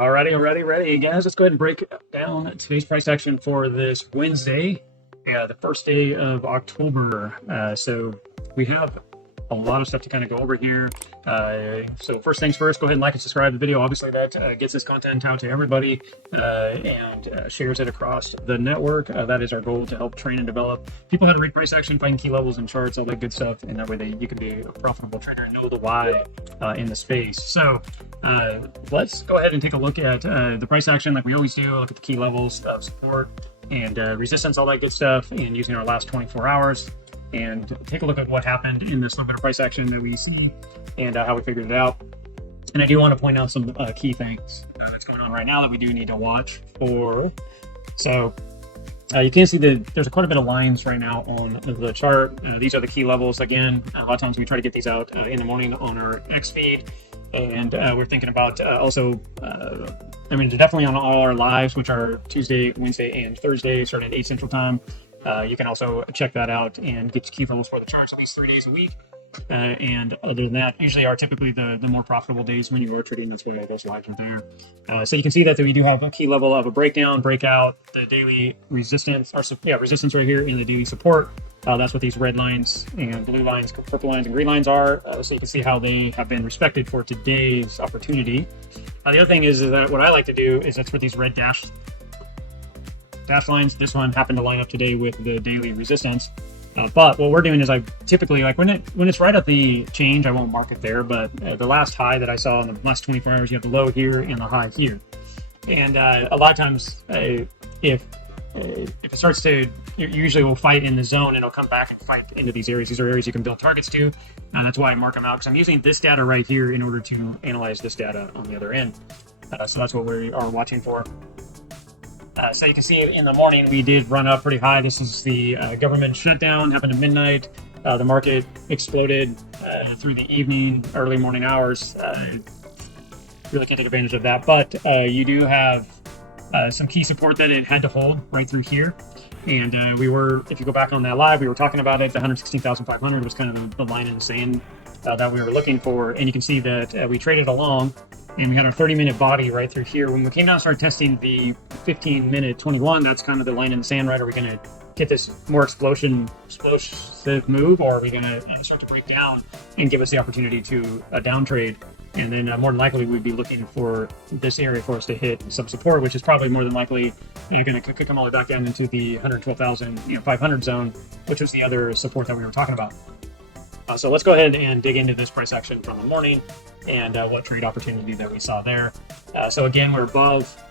Ready, guys. Let's go ahead and break down today's price action for this Wednesday, the first day of October. So we have a lot of stuff to kind of go over here. So first things first, go ahead and like and subscribe to the video. Obviously, that gets this content out to everybody and shares it across the network. That is our goal, to help train and develop people how to read price action, find key levels and charts, all that good stuff. And that way you can be a profitable trader and know the why in the space. So let's go ahead and take a look at the price action like we always do. Look at the key levels of support and resistance, all that good stuff, and using our last 24 hours. And take a look at what happened in this little bit of price action that we see and how we figured it out. And I do want to point out some key things that's going on right now that we do need to watch for. So you can see that there's quite a bit of lines right now on the chart. These are the key levels. Again, a lot of times we try to get these out in the morning on our X feed. And we're thinking about also, I mean, definitely on all our lives, which are Tuesday, Wednesday, and Thursday, starting at 8 Central Time. You can also check that out and get key levels for the charts at least 3 days a week. And other than that, usually are typically the more profitable days when you are trading. That's why those lives are there. So you can see that we do have a key level of a breakdown, breakout, the daily resistance, resistance right here, and the daily support. That's what these red lines and blue lines, purple lines and green lines are. So you can see how they have been respected for today's opportunity. The other thing is that what I like to do is that's for these red dash lines. This one happened to line up today with the daily resistance. But what we're doing is I typically, like when it's right at the change, I won't mark it there. But the last high that I saw in the last 24 hours, you have the low here and the high here. And a lot of times, if it starts to, you usually will fight in the zone and it'll come back and fight into these areas. These are areas you can build targets to. And that's why I mark them out, because I'm using this data right here in order to analyze this data on the other end. So that's what we are watching for. So you can see in the morning, we did run up pretty high. This is the government shutdown, happened at midnight. The market exploded through the evening, early morning hours. Really can't take advantage of that, but you do have some key support that it had to hold right through here. And if you go back on that live, we were talking about it. The 116,500 was kind of the line in the sand that we were looking for. And you can see that we traded along. And we had our 30-minute body right through here. When we came down and started testing the 15-minute 21, that's kind of the line in the sand, right? Are we going to get this more explosive move, or are we going to start to break down and give us the opportunity to down trade? And then more than likely, we'd be looking for this area for us to hit some support, which is probably more than likely you're going to come all the way back down into the 112,500 zone, which was the other support that we were talking about. So let's go ahead and dig into this price action from the morning and what trade opportunity that we saw there. So again, we're above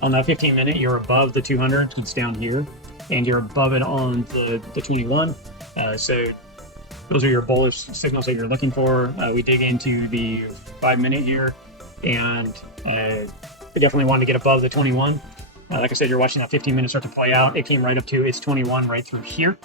on that 15-minute. You're above the 200. It's down here, and you're above it on the 21. So those are your bullish signals that you're looking for. We dig into the 5-minute here, and I definitely want to get above the 21. Like I said, you're watching that 15-minute start to play out. It came right up to its 21 right through here.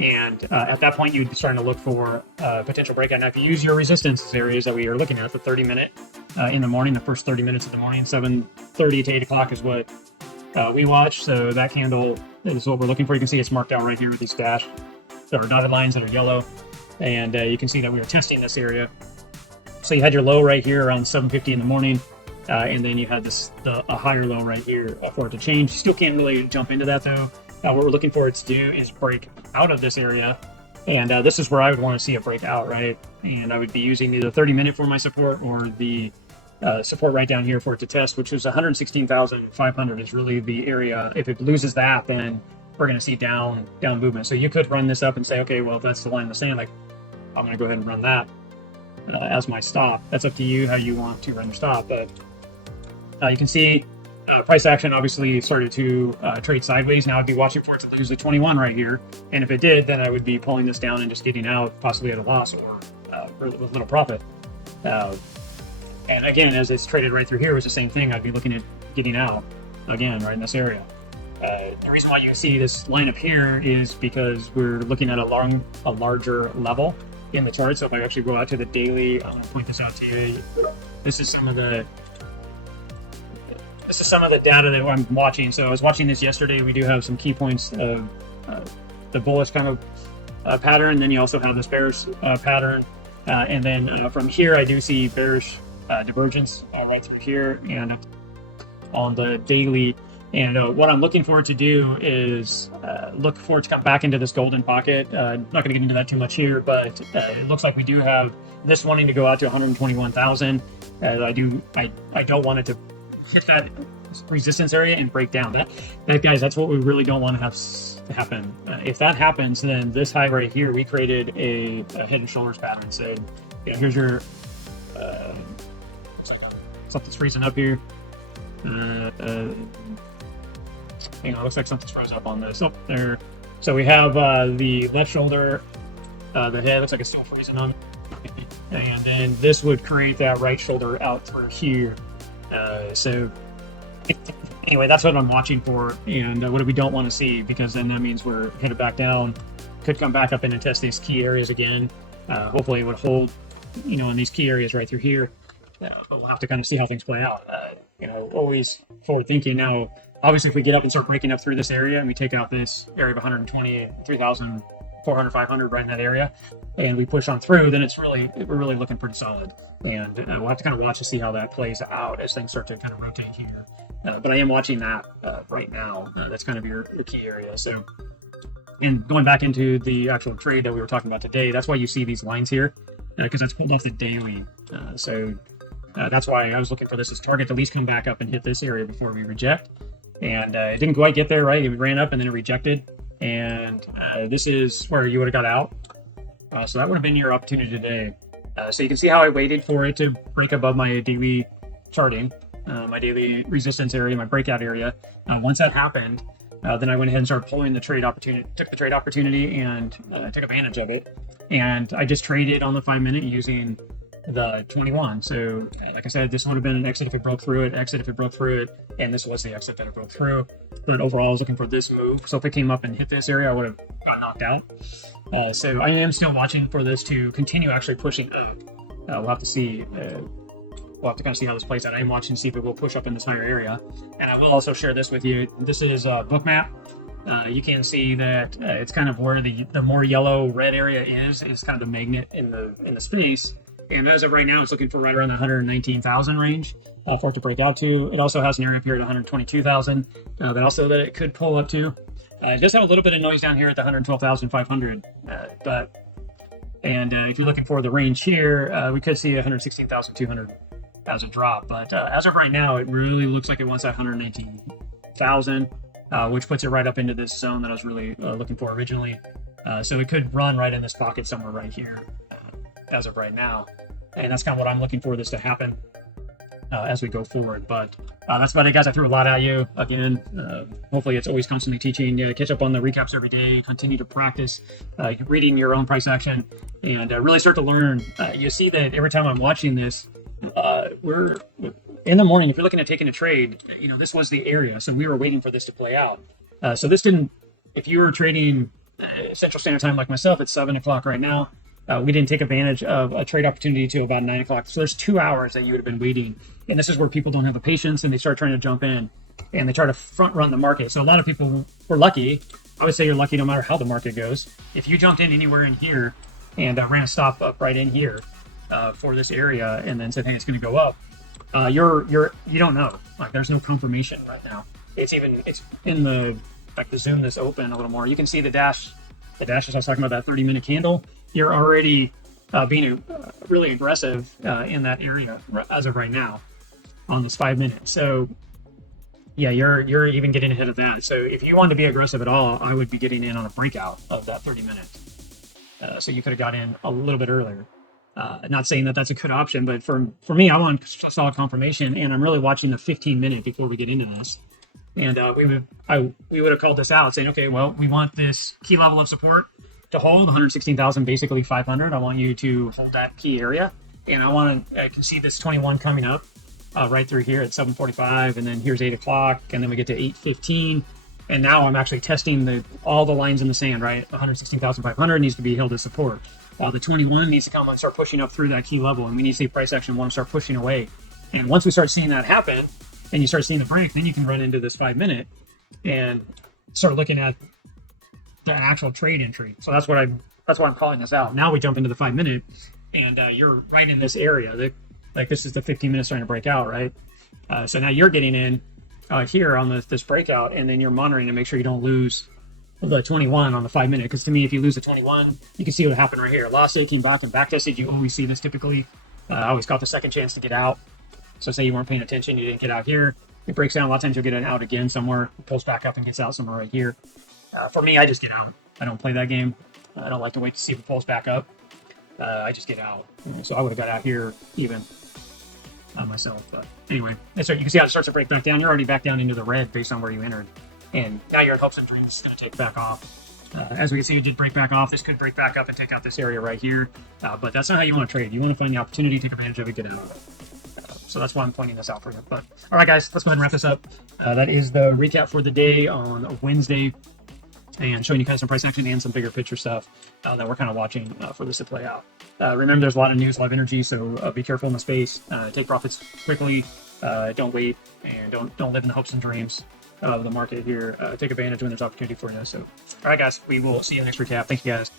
And at that point, you'd be starting to look for potential breakout. Now, if you use your resistance areas that we are looking at, the 30-minute in the morning, the first 30 minutes of the morning, 7:30 to 8 o'clock is what we watch. So that candle is what we're looking for. You can see it's marked out right here with these dashed or dotted lines that are yellow. And you can see that we are testing this area. So you had your low right here around 7:50 in the morning. And then you had a higher low right here for it to change. You still can't really jump into that, though. What we're looking for it to do is break out of this area, and this is where I would want to see a breakout, right? And I would be using either 30-minute for my support or the support right down here for it to test, which is 116,500 is really the area. If it loses that, then we're going to see down movement. So you could run this up and say, okay, well, if that's the line in the sand, like I'm going to go ahead and run that as my stop. That's up to you how you want to run your stop, but you can see price action obviously started to trade sideways. Now I'd be watching for it to lose the 21 right here. And if it did, then I would be pulling this down and just getting out, possibly at a loss or with little profit. And again, as it's traded right through here, it's the same thing. I'd be looking at getting out again right in this area. The reason why you see this line up here is because we're looking at a larger level in the chart. So if I actually go out to the daily, I'm going to point this out to you. This is some of the data that I'm watching. So I was watching this yesterday. We do have some key points of the bullish kind of pattern. Then you also have this bearish pattern. And then from here, I do see bearish divergence right through here. And on the daily. And what I'm looking for it to do is look for it to come back into this golden pocket. Not going to get into that too much here, but it looks like we do have this wanting to go out to 121,000. I don't want it to hit that resistance area and break down. That guys, that's what we really don't want to have happen. If that happens, then this high right here, we created a head and shoulders pattern. So yeah, here's your looks like something's freezing up here. It looks like something's froze up on this. Oh, there. So we have the left shoulder, the head looks like it's still freezing on, and then this would create that right shoulder out through here. So anyway, that's what I'm watching for, and what we don't want to see, because then that means we're headed back down, could come back up in and test these key areas again. Hopefully it would hold, in these key areas right through here. But we'll have to kind of see how things play out. Always forward thinking. Now, obviously, if we get up and start breaking up through this area and we take out this area of 120, 3,400, 500 right in that area, and we push on through, then we're really looking pretty solid. And we'll have to kind of watch to see how that plays out as things start to kind of rotate here. But I am watching that right now. That's kind of your key area. So, and going back into the actual trade that we were talking about today, that's why you see these lines here, because that's pulled off the daily. That's why I was looking for this as target to at least come back up and hit this area before we reject. And it didn't quite get there, right? It ran up and then it rejected. And this is where you would have got out. So that would have been your opportunity today. So you can see how I waited for it to break above my daily charting, my daily resistance area, my breakout area. Once that happened, then I went ahead and started pulling the trade opportunity, took the trade opportunity and took advantage of it. And I just traded on the 5-minute using the 21. So like I said, this would have been an exit if it broke through it, exit if it broke through it, and this was the exit that it broke through. But overall, I was looking for this move. So if it came up and hit this area, I would have got knocked out. So I am still watching for this to continue actually pushing up. We'll have to see. We'll have to kind of see how this plays out. I am watching to see if it will push up in this higher area. And I will also share this with you. This is Bookmap. You can see that it's kind of where the more yellow red area is kind of the magnet in the space. And as of right now, it's looking for right around the 119,000 range for it to break out to. It also has an area up here at 122,000 that it could pull up to. It does have a little bit of noise down here at the 112,500. If you're looking for the range here, we could see 116,200 as a drop. But as of right now, it really looks like it wants that 119,000, which puts it right up into this zone that I was really looking for originally. So it could run right in this pocket somewhere right here. As of right now, and that's kind of what I'm looking for this to happen as we go forward. But that's about it, guys. I threw a lot at you again. Hopefully it's always constantly teaching. Catch up on the recaps every day, continue to practice reading your own price action, and really start to learn. You see that every time I'm watching this, we're in the morning. If you're looking at taking a trade, this was the area, so we were waiting for this to play out. So this didn't, if you were trading Central Standard Time like myself, it's 7 o'clock right now. We didn't take advantage of a trade opportunity till about 9 o'clock. So there's 2 hours that you would have been waiting. And this is where people don't have the patience and they start trying to jump in and they try to front run the market. So a lot of people were lucky. I would say you're lucky no matter how the market goes. If you jumped in anywhere in here and ran a stop up right in here for this area and then said, hey, it's going to go up, you don't know. Like there's no confirmation right now. It's in the, like to zoom this open a little more, you can see the dash as I was talking about, that 30-minute candle. You're already being really aggressive in that area as of right now on this 5 minutes. So yeah, you're even getting ahead of that. So if you wanted to be aggressive at all, I would be getting in on a breakout of that 30 minutes. So you could have got in a little bit earlier. Not saying that that's a good option, but for me, I want solid confirmation, and I'm really watching the 15-minute before we get into this. And we would have called this out, saying, okay, well, we want this key level of support to hold 116,000, basically 500. I want you to hold that key area, and I can see this 21 coming up right through here at 7:45, and then here's 8 o'clock, and then we get to 8:15, and now I'm actually testing all the lines in the sand, right? 116,500 needs to be held as support. The 21 needs to come and start pushing up through that key level, and we need to see price action want to start pushing away. And once we start seeing that happen, and you start seeing the break, then you can run into this 5 minute and start looking at the actual trade entry. So that's why I'm calling this out. Now we jump into the 5 minute, and you're right in this area. Like this is the 15 minutes starting to break out, right? So now you're getting in here on this breakout, and then you're monitoring to make sure you don't lose the 21 on the 5 minute. Because to me, if you lose the 21, you can see what happened right here. Lost it, came back and back tested. You always see this typically. I always got the second chance to get out. So say you weren't paying attention, you didn't get out here. It breaks down. A lot of times you'll get it out again somewhere, pulls back up and gets out somewhere right here. For me, I just get out. I don't play that game. I don't like to wait to see if it pulls back up. I just get out. So I would have got out here even myself. But anyway, that's right. You can see how it starts to break back down. You're already back down into the red based on where you entered. And now you're in hopes and dreams it's going to take back off. As we can see, it did break back off. This could break back up and take out this area right here. But that's not how you want to trade. You want to find the opportunity, take advantage of it, get out. So that's why I'm pointing this out for you. But all right, guys, let's go ahead and wrap this up. That is the recap for the day on Wednesday, and showing you kind of some price action and some bigger picture stuff that we're kind of watching for this to play out. Remember, there's a lot of news, a lot of energy, so be careful in the space. Take profits quickly. Don't wait, and don't live in the hopes and dreams of the market here. Take advantage when there's opportunity for you. So, all right, guys, we will see you in the next recap. Thank you, guys.